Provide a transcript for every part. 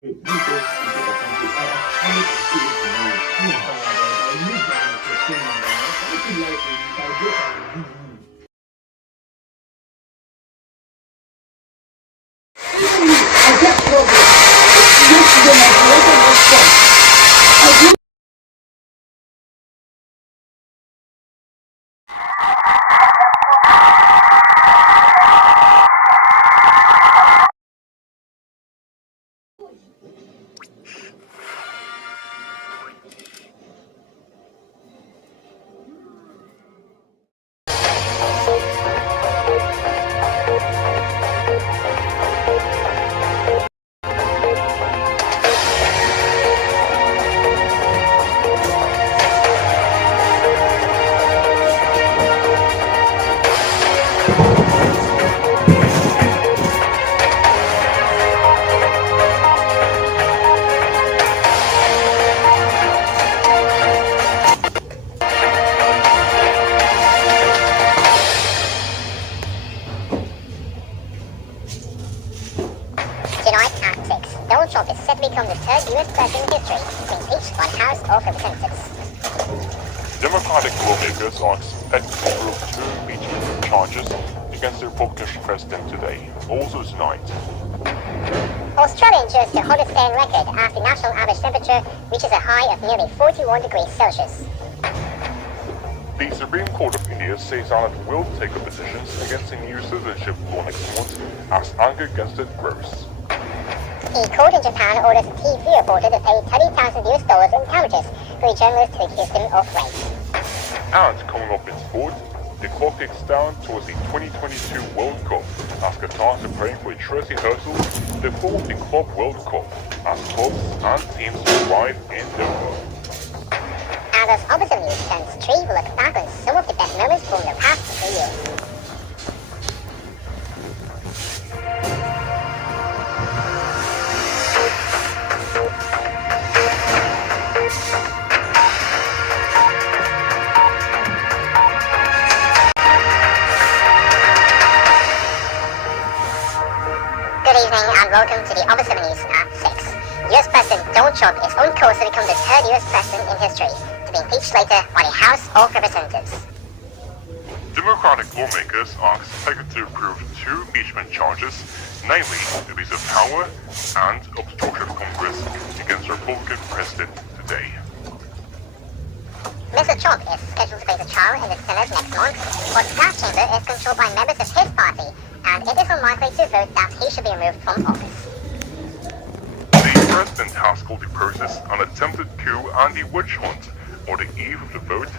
对，一些一些的东西，大家参与这个行为，用上来的，在用上来这些呢，还是来自于在这上的意义。I can't love it. Yesterday, my brother was fun. Tonight at 6, Donald Trump is set to become the third US president in history to be impeached by the House of Representatives. Democratic lawmakers are expected to prove two impeachment charges against the Republican president today, also tonight. Australia endures the hottest day on record as the national average temperature reaches a high of nearly 41 degrees Celsius. The Supreme Court of India says that it will take up positions against a new citizenship law next month as anger against it grows. A court in Japan orders a TV reporter to pay $30,000 in damages for a journalist who accused him of rape. And coming up in sport, the clock ticks down towards the 2022 World Cup as Qatar is preparing for a dress rehearsal before the Club World Cup as clubs and teams arrive in Doha. And as opposite news turns 3, we'll look back on some of the best moments from the past 3 years. Good evening and welcome to the Office of News at 6. US President Donald Trump is on course to become the third US President in history to be impeached later by the House of Representatives. Democratic lawmakers are expected to approve two impeachment charges, namely abuse of power and obstruction of Congress against the Republican president today. Mr. Trump is scheduled to face a trial in the Senate next month, but the House chamber is controlled by members of his party, and it is unlikely to vote that he should be removed from office. The president has called the process an attempted coup and a witch hunt. On the eve of the vote,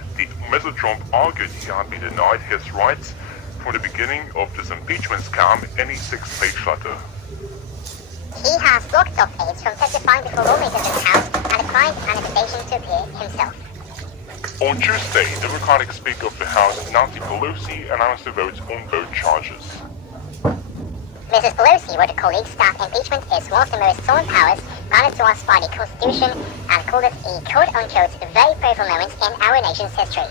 Mr. Trump argued he had been denied his rights from the beginning of this impeachment scam in a 6-page letter. He has blocked top aides from testifying before lawmakers in the House and declined an invitation to appear himself. On Tuesday, Democratic Speaker of the House, Nancy Pelosi, announced the vote on both charges. Mrs. Pelosi wrote to colleagues that impeachment is one of the most solemn powers granted to us by the Constitution and called it a quote-unquote very painful moment in our nation's history.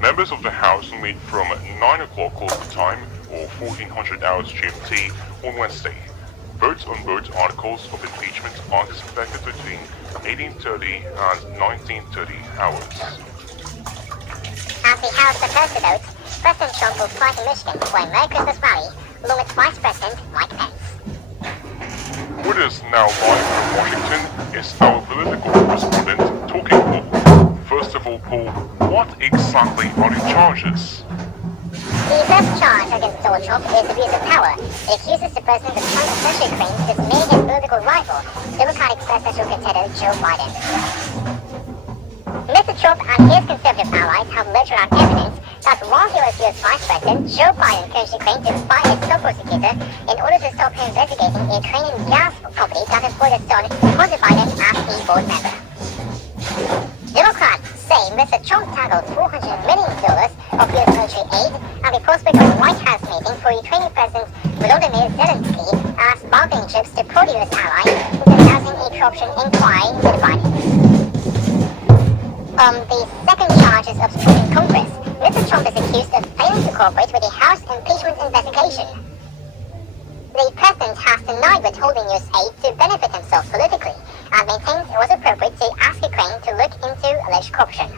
Members of the House will meet from 9 o'clock local time, or 1400 hours GMT, on Wednesday. Votes on both articles of impeachment are expected between 18:30 and 19:30 hours. As the House prepares to vote, President Trump will fly to Michigan for a Merry Christmas rally along with Vice President Mike Pence. With us now live from Washington is our political correspondent, Talking Paul. First of all, Paul, what exactly are the charges? The first charge against Donald Trump is abuse of power. It accuses the president of trying to pressure Ukraine to dismiss his political rival, Democratic presidential contender Joe Biden. Mr. Trump and his conservative allies have alleged around evidence that while he was US Vice President, Joe Biden encouraged Ukraine to fire his top prosecutor in order to stop him investigating a Ukrainian gas company that employed his son, Hunter Biden, as a board member. Democrats say Mr. Trump tackled $400 million of US military aid and the prospect of a White House meeting for Ukrainian President Volodymyr Zelensky as bargaining chips to pro-US allies into announcing a corruption inquiry into the Bidens. The second charge is obstructing Congress. Mr. Trump is accused of failing to cooperate with the House impeachment investigation. The president has denied withholding US aid to benefit himself politically and maintains it was appropriate to ask Ukraine to look into alleged corruption.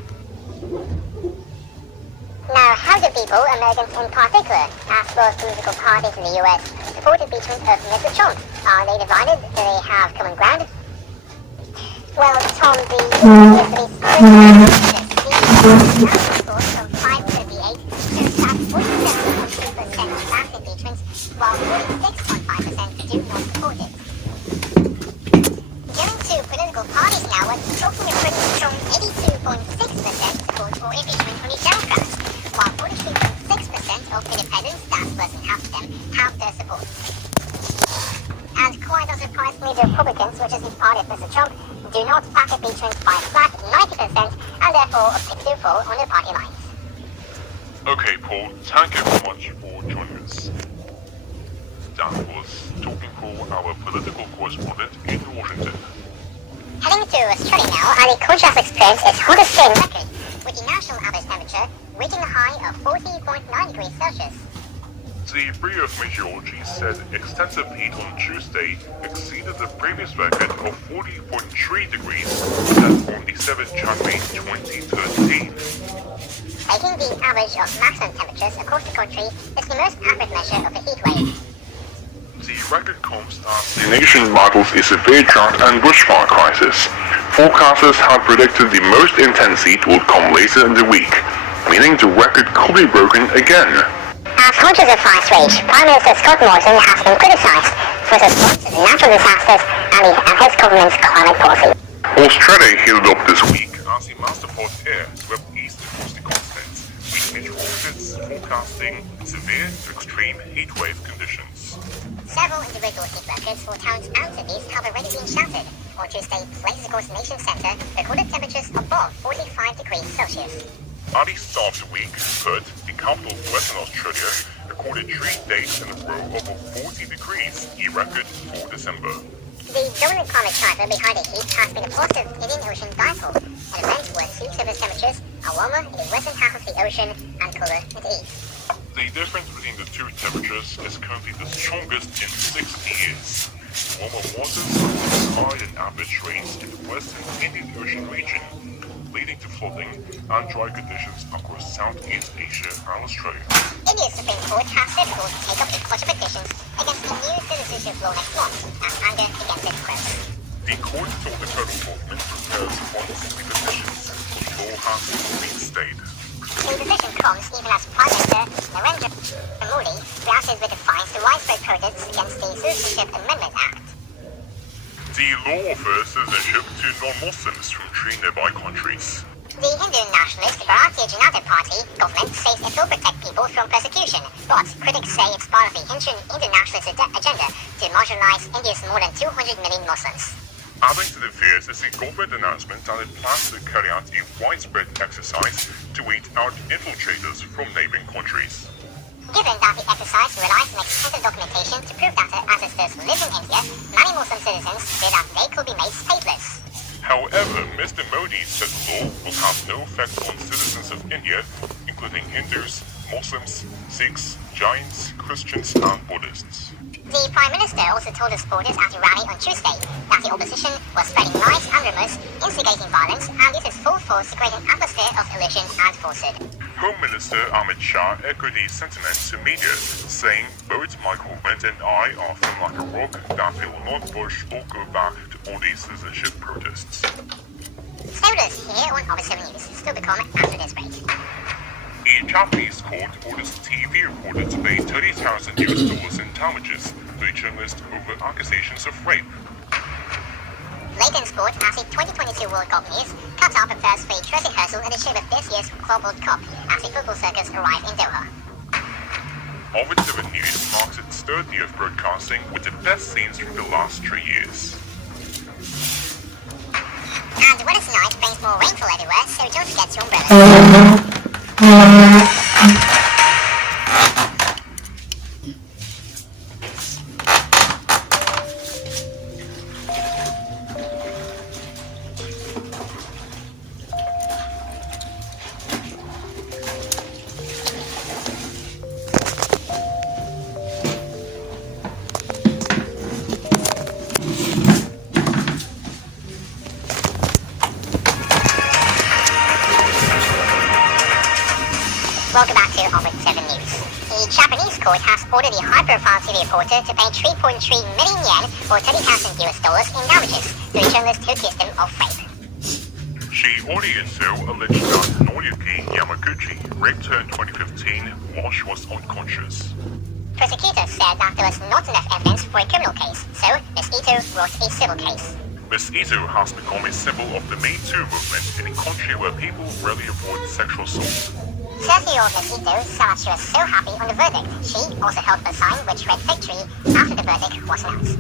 Now, how do people, Americans in particular, as well as political parties in the US, support the impeachment of Mr. Trump? Are they divided? Do they have common ground? Well, Tom, the yesterday's scores from 538 shows that 47.3% back impeachment, while 46.5% do not support it. Going to political parties now, we're talking a pretty strong 82.6% support for impeachment from the Democrats, while 43.6% of independents, that's less than half of them, have their support. And quite unsurprisingly, the Republicans, which is the party of Mr. Trump, do not back impeachment by a flat 90% and therefore appear to fall on the party lines. Okay, Paul, thank you very much for joining us. That was talking for our political correspondent in Washington. Heading to Australia now, and the contrast experience is hottest day on record, with the national average temperature reaching a high of 40.9 degrees Celsius. The Bureau of Meteorology said extensive heat on Tuesday exceeded the previous record of 40.3 degrees set on the 7th January 2013. Taking the average of maximum temperatures across the country is the most accurate measure of the heat wave. The record comes as the nation battles a severe drought and bushfire crisis. Forecasters had predicted the most intense heat would come later in the week, meaning the record could be broken again. As hundreds of fires rage, Prime Minister Scott Morrison has been criticised for his response to the natural disasters and his government's climate policy. Australia heated up this week as the masterpod air swept east across the continent, with meteorologists forecasting severe to extreme heatwave conditions. Several individual heat records for towns and cities have already been shattered. On Tuesday, places across the nation's centre recorded temperatures above 45 degrees Celsius. At the start of the week, Perth, the capital of Western Australia, recorded 3 days in a row over 40 degrees, a record for December. The dominant climate driver behind the heat has been a positive Indian Ocean dipole, an event where sea surface temperatures are warmer in the western half of the ocean and cooler in the east. The difference between the two temperatures is currently the strongest in 60 years. Warmer waters cause higher than average rains in the western Indian Ocean region, leading to flooding and dry conditions across Southeast Asia and Australia. India's Supreme Court has said it will take up a bunch of petitions against the new citizenship law next month as anger against it grows. The court told the federal government prepares funds the petitions. The law has been stayed. The decision comes even as Prime Minister Narendra Modi reacted with defiance to widespread protests against the Citizenship Amendment Act. The law offers citizenship to non-Muslims from 3 nearby countries. The Hindu nationalist Bharatiya Janata Party government says it will protect people from persecution, but critics say it's part of the Hindu nationalist agenda to marginalize India's more than 200 million Muslims. Adding to the fears is the government announcement that it plans to carry out a widespread exercise to weed out infiltrators from neighboring countries. Given that the exercise relies on extensive documentation to prove that ancestors live in India, many Muslim citizens fear that they could be made stateless. However, Mr. Modi said the law will have no effect on citizens of India, including Hindus, Muslims, Sikhs, Jains, Christians, and Buddhists. The Prime Minister also told his supporters at a rally on Tuesday that the opposition was spreading lies and rumours, instigating violence, and uses full force to create an atmosphere of illusion and falsehood. Home Minister Amit Shah echoed the sentiment to media, saying both my government and I are firm like a rock that we will not push or go back to all these citizenship protests. Stay with us here on Officer News, still to come after this break. A Japanese court orders TV reporter to pay $30,000 in damages to a journalist over accusations of rape. Later in sport, as the 2022 World Cup news, Qatar prepares for a dress rehearsal in the shape of this year's Club World Cup as the football circus arrive in Doha. Ovid 7 News marks its third year of broadcasting with the best scenes from the last 3 years. And the weather tonight brings more rainfall everywhere, so don't forget your umbrellas. Japanese court has ordered the high-profile TV reporter to pay 3.3 million yen or $30,000 in damages to a journalist who accused him of rape. She also alleged that Noriyuki Yamaguchi raped her in 2015 while she was unconscious. Prosecutors said that there was not enough evidence for a criminal case, so Ms. Ito wrote a civil case. Ms. Ito has become a symbol of the Me Too movement in a country where people rarely avoid sexual assault. 30-year-old Ms. Ito said that she was so happy on the verdict. She also held a sign which read victory after the verdict was announced.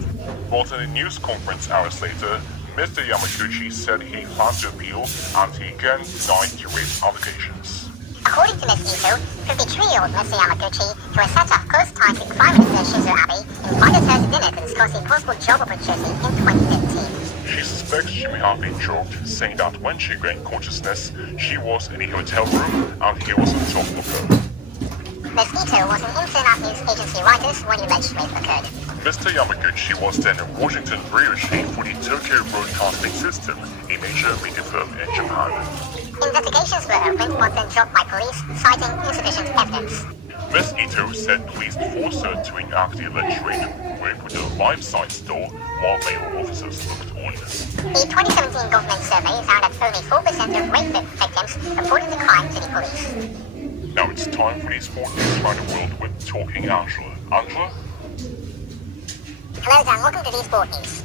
But in a news conference hours later, Mr. Yamaguchi said he planned to appeal and he again denied the rape allegations. According to Ms. Ito, 53-year-old Mr. Yamaguchi, who was said to have close ties with Prime Minister Shinzo Abe, invited her to dinner to discuss a possible job opportunity in 2015. She suspects she may have been drugged, saying that when she gained consciousness, she was in a hotel room and he was on top of her. Ms. Ito was an intern at news agency Reuters when the alleged rape occurred. Mr. Yamaguchi was then a Washington bureau chief for the Tokyo Broadcasting System, a major media firm in Japan. Investigations were opened but then dropped by police, citing insufficient evidence. Ms. Ito said police forced her to enact the alleged rape with a life-size doll while male officers looked on. A 2017 government survey found that only 4% of rape victims reported the crime to the police. Now it's time for these sport news around the world with Talking Angela. Angela? Hello Dan, welcome to the Sport News.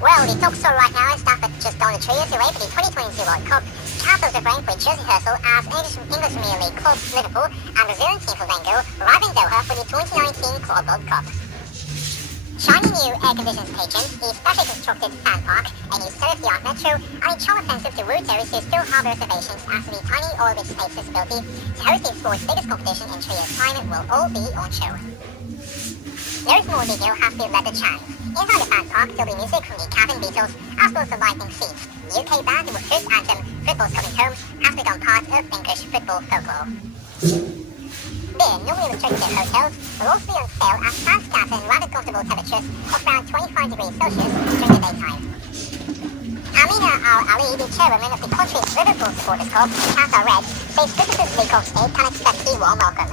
Well, the top story right now is that just on the 3 years away for the 2022 World Cup, Capitals are preparing for a jersey rehearsal as English Premier League clubs Liverpool and Brazilian team Flamengo arrive in Doha for the 2019 Club World Cup. Shiny new air-conditioned stations, a specially constructed fan park, a new state-of-the-art metro, and a charm offensive to woo tourists who still have reservations after the tiny oil-rich state's disability to host the sport's biggest competition in 3 years' time will all be on show. No small detail has been led to shine. Inside the fan park, there'll be music from the Cabin Beatles, as well as the Lightning Seeds, the UK band whose anthem, Football's Coming Home, has become part of English football folklore. Beer, normally restricted to hotels, will also be on sale at fans gather in rather comfortable temperatures of around 25 degrees Celsius during the daytime. Amina Al-Ali, the chairwoman of the country's Liverpool supporters club, Qatar Red, says visitors to the club state can expect a warm welcome.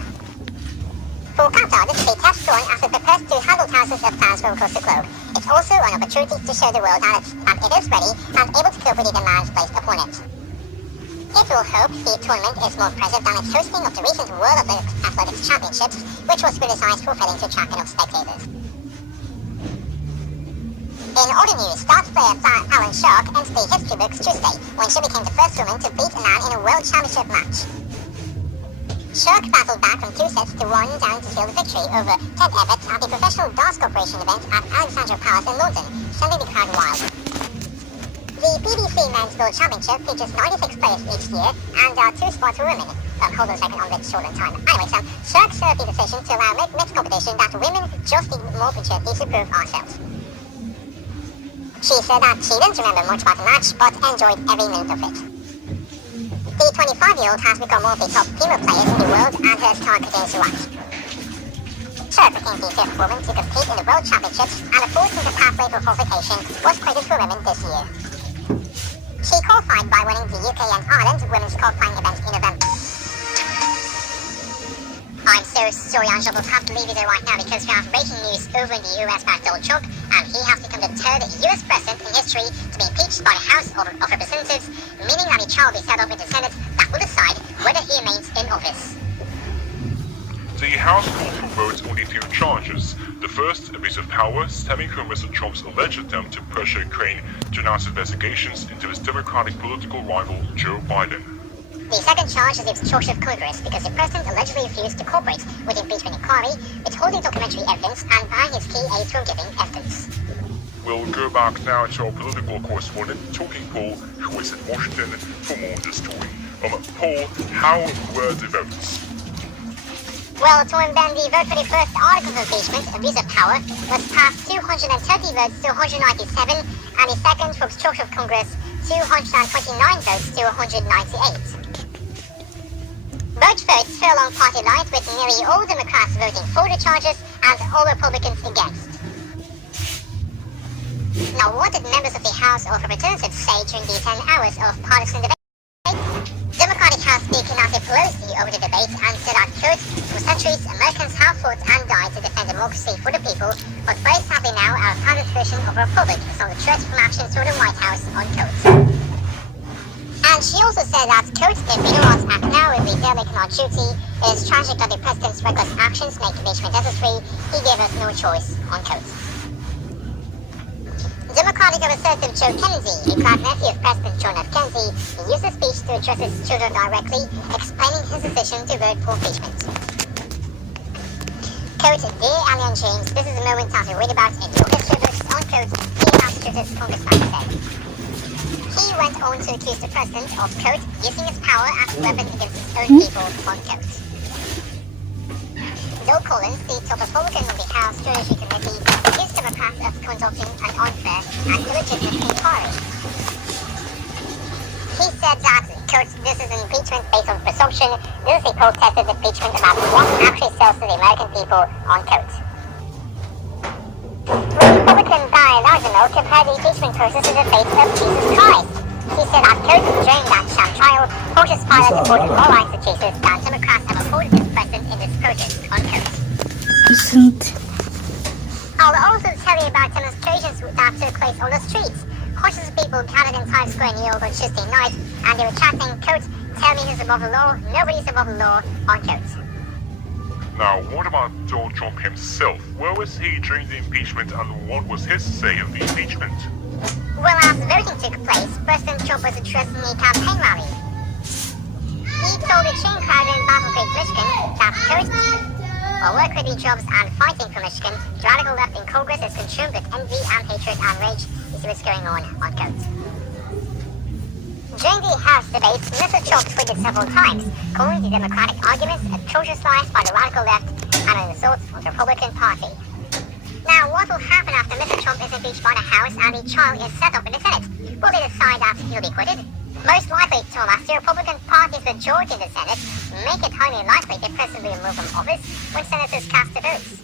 For Qatar, this is a test run as it prepares to handle thousands of fans from across the globe. It's also an opportunity to show the world that it is ready and able to cope with the demands placed upon it. It will hope the tournament is more impressive than its hosting of the recent World Athletics Championships, which was criticized for failing to attract enough spectators. In other news, darts player Alan Shark entered the history books Tuesday when she became the first woman to beat a man in a World Championship match. Shark battled back from 2 sets to 1 down to seal the victory over Ted Everett at the Professional Darts Corporation event at Alexandra Palace in London, sending the crowd wild. The BBC Men's World Championship features 96 players each year, and there are 2 spots for women. Hold on a second on this short on time. Anyway, Shark served the decision to allow mixed competition that women just need more opportunities to prove ourselves. She said that she didn't remember much about the match, but enjoyed every minute of it. The 25-year-old has become one of the top female players in the world and her star continues to rise. Shark became the 5th woman to compete in the World Championships, and the 14th pathway for qualification was created for women this year. She qualified by winning the UK and Ireland women's qualifying event in November. I'm so sorry, Angela, but I have to leave you there right now because we have breaking news over in the US about Donald Trump, and he has become the 3rd US president in history to be impeached by the House of Representatives, meaning that a trial will be set up in the Senate that will decide whether he remains in office. The House called for votes on the 2 charges. The first, abuse of power, stemming from Mr. Trump's alleged attempt to pressure Ukraine to announce investigations into his Democratic political rival, Joe Biden. The second charge is the obstruction of Congress because the president allegedly refused to cooperate with the impeachment inquiry, withholding documentary evidence and buying his key aid from giving evidence. We'll go back now to our political correspondent, Talking Paul, who is in Washington for more on this story. Paul, how were the votes? Well, Tom, then the vote for the first article of impeachment, abuse of power, was passed 230 votes to 197, and the second for obstruction of Congress, 229 votes to 198. Both votes fell along party lines, with nearly all Democrats voting for the charges and all Republicans against. Now, what did members of the House of Representatives say during the 10 hours of partisan debate? Democratic House Speaker Nancy Pelosi over the debate and said that, quote, for centuries, Americans have fought and died to defend democracy for the people, but very sadly now our founded version of a republic is under threat from actions from the White House, unquote. And she also said that, quote, if anyone act now will be derelict on duty, it is tragic that the president's reckless actions make impeachment necessary. He gave us no choice, unquote. Democratic Representative Joe Kennedy, a proud nephew of President John F. Kennedy, used the speech to address his children directly, explaining his decision to vote for impeachment. Quote, dear Ali and James, this is a moment that we read about in your history books, unquote, the Massachusetts congressman said. He went on to accuse the president of, quote, using his power as a weapon against his own people, unquote. Bill Collins, the top Republican on the House Judiciary Committee, accused Democrats of conducting an unfair and illegitimate inquiry. He said that, quote, this is an impeachment based on presumption. This is a protested impeachment about what actually sells to the American people, unquote. Republican Guy Largeno compared the impeachment process to the fate of Jesus Christ. He said that, quote, during that sham trial, Pontius Pilate reported more rights to Jesus than Democrats have afforded this president in this protest, unquote. I'll also tell you about demonstrations that took place on the streets. Hundreds of people gathered in Times Square, New York on Tuesday night, and they were chanting, quote, tell me who's above the law, nobody's above the law, unquote. Now, what about Donald Trump himself? Where was he during the impeachment and what was his say of the impeachment? Well, as voting took place, President Trump was addressing a campaign rally. He told the chain crowd in Battle Creek, Michigan that, quote, while we're creating jobs and fighting for Michigan, the radical left in Congress is consumed with envy and hatred and rage. You see what's going on, unquote. During the House debate, Mr. Trump tweeted several times, calling the Democratic arguments atrocious lies by the radical left and an assault on the Republican Party. Now, what will happen after Mr. Trump is impeached by the House and the trial is set up in the Senate? Will they decide that he'll be acquitted? Most likely, Thomas, the Republican Party's majority in the Senate make it highly likely the president will remove from office when senators cast their votes.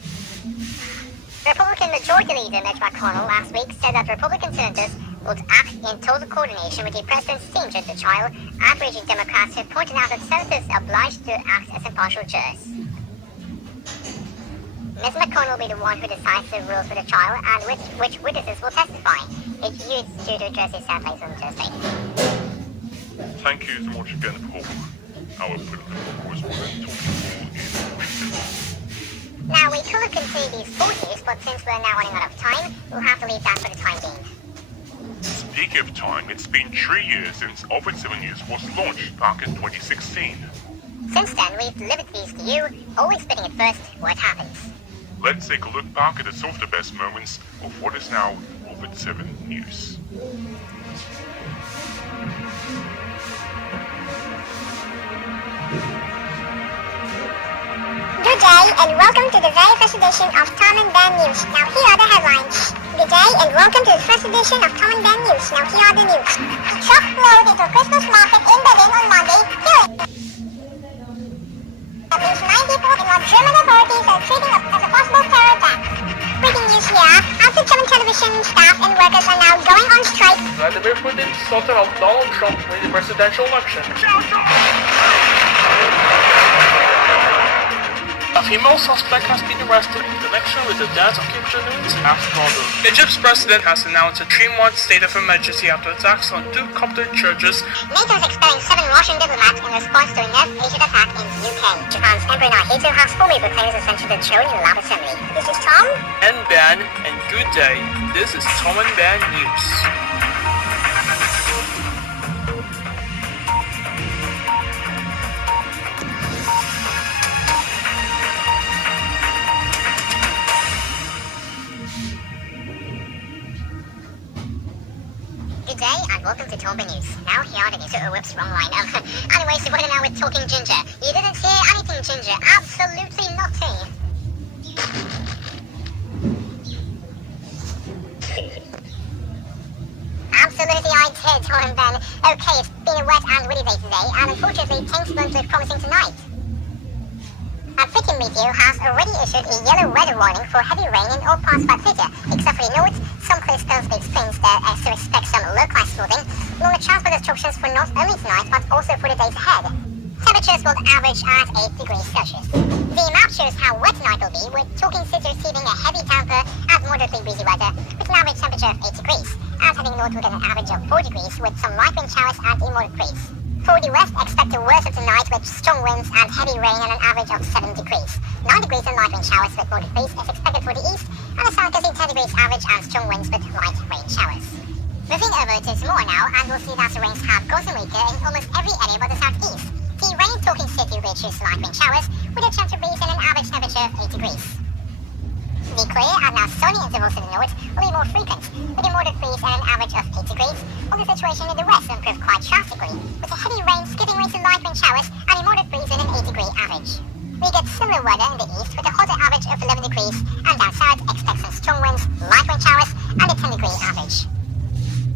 Republican Majority Leader Mitch McConnell last week said that Republican senators would act in total coordination with the president's team during the trial, outraging Democrats who pointed out that senators are obliged to act as impartial jurors. Ms. McConnell will be the one who decides the rules for the trial and which witnesses will testify. It's due to address his Saturdays on Thursday. Thank you so much again for our political correspondent talking for in. Now, we could have continued these sport news, but since we're now running out of time, we'll have to leave that for the time being. Speaking of time, it's been 3 years since Entatement News was launched back in 2016. Since then, we've delivered these to you, always spitting it first where it happens. Let's take a look back at some of the best moments of what is now Entatement News. Good day and welcome to the very first edition of Tom and Ben News. Now here are the headlines. Good day and welcome to the first edition of Tom and Ben News. Now here are the news. Truck rode into a Christmas market in Berlin on Monday, killing at least 9 people in what German authorities are treating as a possible terror attack. Breaking news here, after German television staff and workers are now going on strike. Vladimir Putin sought out Donald Trump in the presidential election. A female suspect has been arrested in connection with the death of Kim Jong-un's half-brother. Egypt's president has announced a 3-month state of emergency after attacks on 2 Coptic churches. NATO is expelling 7 Russian diplomats in response to a nerve agent attack in the UK. Japan's Emperor Naruhito has formally proclaimed his ascension to the throne in a loud assembly. This is Tom And Ben, and good day. This is Tom and Ben News. Good day and welcome to Tom News. Now here are the news. Oh, whoops, wrong line. Anyway, so we're now with Talking Ginger. You didn't hear anything, Ginger. Absolutely nothing. Absolutely I did, Tom and Ben. Okay, it's been a wet and windy day today, and unfortunately things won't look promising tonight. African Meteo has already issued a yellow weather warning for heavy rain in all parts of Africa, except for the north. Some clear spells may explains there to expect some localized flooding, along with transport disruptions for not only tonight but also for the days ahead. Temperatures will average at 8 degrees Celsius. The map shows how wet tonight will be, with Talking City receiving a heavy downpour and moderately breezy weather, with an average temperature of 8 degrees, and heading north with an average of 4 degrees, with some light wind showers and a moderate breeze. For the west, expect the worst of the night with strong winds and heavy rain and an average of 7 degrees. 9 degrees and light wind showers with moderate breeze is expected for the east, and the south gets 10 degrees average and strong winds with light rain showers. Moving over to tomorrow now, and we'll see that the rains have gotten weaker in almost every area but the southeast. The rain in Talking City reaches light wind showers with a gentle breeze and an average temperature of 8 degrees. The clear and now sunny intervals to the north will be more frequent, with a moderate breeze and an average of 8 degrees, while the situation in the west will improve quite drastically, with the heavy rain skipping way to light wind showers and a moderate breeze and an 8-degree average. We get similar weather in the east with a hotter average of 11 degrees, and down south expect some strong winds, light wind showers, and a 10-degree average.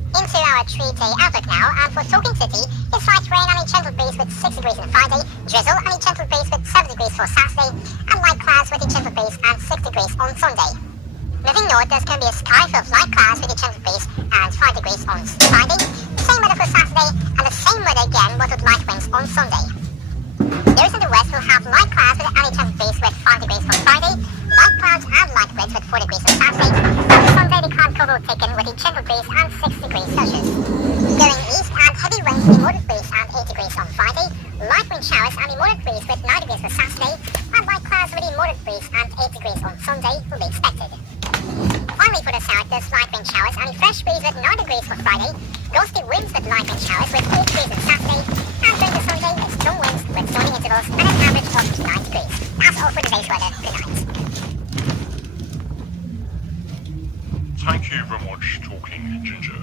Into our 3-day outlook now, and for Talking City, it's light rain and a gentle breeze with 6 degrees on Friday, drizzle and a gentle breeze with 7 degrees for Saturday, and light clouds with a gentle breeze and 6 degrees on Sunday. Moving north, there's going to be a sky full of light clouds with a gentle breeze and 5 degrees on Friday, same weather for Saturday, and the same weather again but with light winds on Sunday. Those in the west will have light clouds with a gentle breeze with 5 degrees for Friday, light clouds and light winds with 4 degrees on Saturday, and for Sunday the cloud cover will thicken with a gentle breeze and 6 degrees Celsius. Going east, and heavy winds with a moderate breeze and 8 degrees on Friday, light wind showers and a moderate breeze with 9 degrees for Saturday, and light clouds with a moderate breeze and 8 degrees on Sunday will be expected. Finally for the south, there's light wind showers and a fresh breeze with 9 degrees for Friday, gusty winds with light wind showers with 8 degrees on Saturday, and during the Sunday, it's strong winds with sunny intervals and an average of 9 degrees. That's all for today's weather. Good night. Thank you very much, Talking Ginger.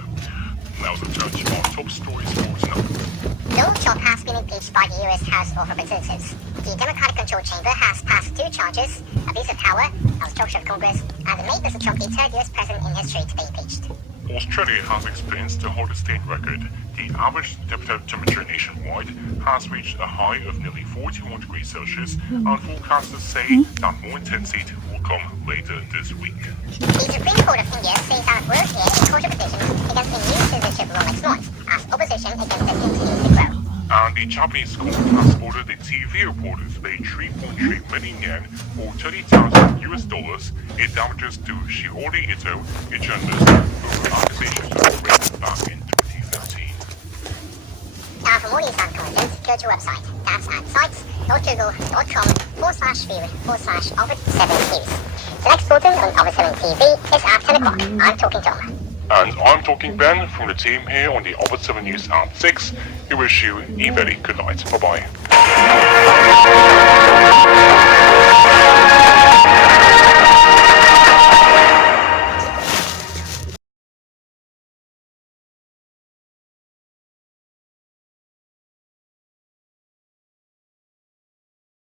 Now the turn to our top stories for tonight. Donald Trump has been impeached by the US House of Representatives. The Democratic-controlled chamber has passed 2 charges: abuse of power, obstruction of Congress, and made Mr. Trump the 3rd US president in history to be impeached. Australia has experienced the hottest state record. The average temperature nationwide has reached a high of nearly 41 degrees Celsius, and forecasters say that more intense heat will come later this week. The Supreme Court of India says that it will hear a court of petition against the new citizenship law next month, as opposition against it continues to grow. And the Japanese court has ordered the TV reporter to pay 3.3 million yen or $30,000 in damages to Shiori Ito, a journalist who accusations of rape back in 2013. Now for more news and content, go to our website. That's at sites.google.com/view/Ovid7News. The next bulletin on Ovid7 TV is at 10 o'clock. I'm Talking Tom. And I'm Talking Ben from the team here on the Ovid7 News at 6. We wish you a very good night. Bye-bye.